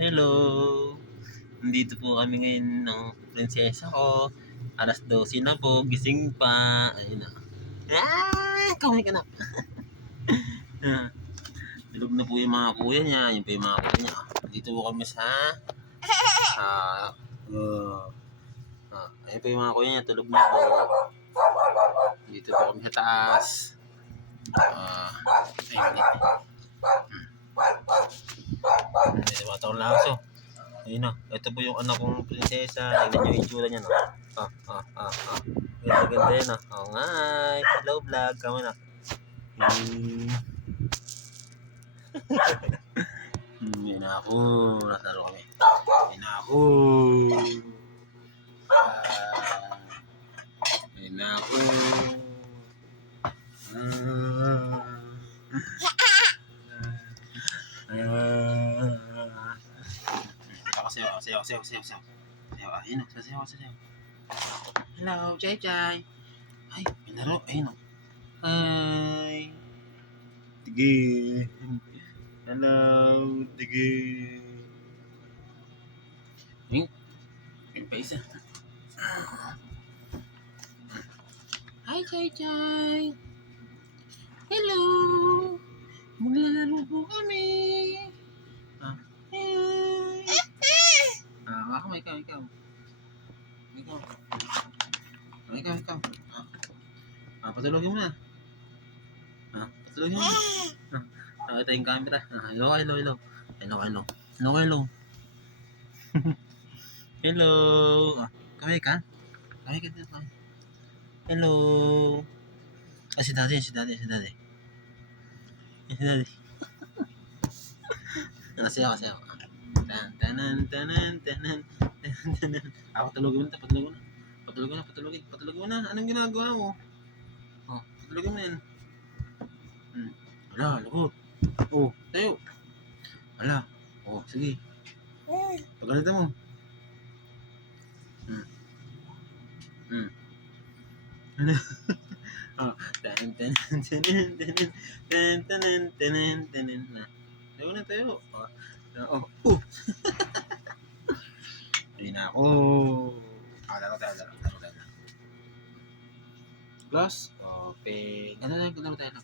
Hello! Nandito po kami ngayon ng prinsesa ko. 12:00 na po, gising pa. Ayun na. Kamay ka na. Tulog na po yung mga kuya niya. Yun pa yung mga kuya niya. Dito po kami sa... Uh, ayun pa yung mga kuya niya. Tulog na po. Dito po kami sa taas. Ayun na. May matawag na aso. Ayun na. Ito po yung anak kong prinsesa. Tignan nyo yung itsura niya, no? Ganda yan, no? Oh, hi! Hello, vlog. Kama na. Yun na ako. Nasalo kami. Yun na ako. Yun na ako. Sayaw. Ayun o, sayaw. Hello, Jai. Ay, may laro. Ayun o. Hi. Tige. Hello, tige. Ayun pa isa. Hi, Jai. Hello. Maglalaro po kami. Ikaw. Patulogin mo na. Patulogin mo. Nakita yung camera. Hello. Hello. Kamay ka dito. Hello. Si daddy. Sayaw. Tanan. Patulogin mo na. Anong ginagawa mo? Patulogin mo na yan. Ala, lagot. Tayo. Ala. Sige. Pagalitan mo. Tayo. Ayun na ako. Laro tayo. Close, open. Laro tayo.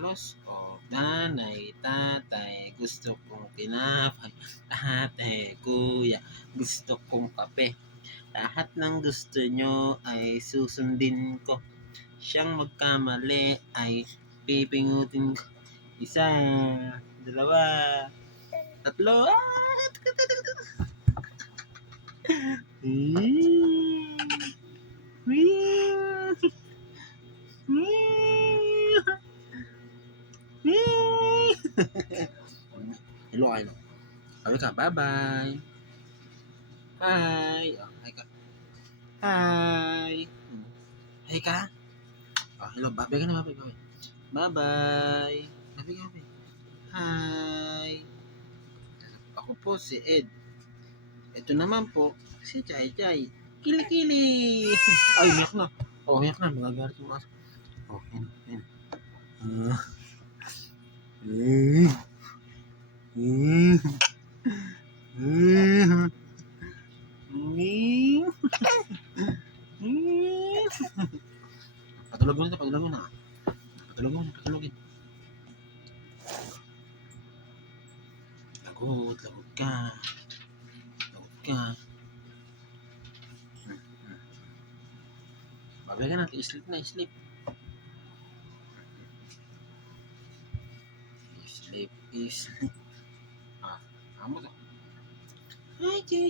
Close, nanay, tatay, gusto kong tinapay. Ate, kuya, gusto kong kape. Lahat ng gusto nyo ay susundin ko. Siyang magkamali ay pipingutin ko. 1, 2, 3. Hello. Sabi ka, bye-bye. Hi. Hi ka. Hi. Hi ka. Hello, bye-bye ka na. Bye-bye. Bye-bye. Hi. Ako po si Ed. Ito naman po si Jai. Kili. Ay, umiyak na. Magagalit yung aso. Yan. Patulogin mo na. Patulogin. Lagot ka. Babay ka na, sleep. Sleep. Amo to. Hi, Jai.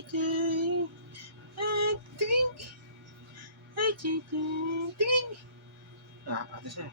Ting. Hi, Jai. Ting. Ate siya.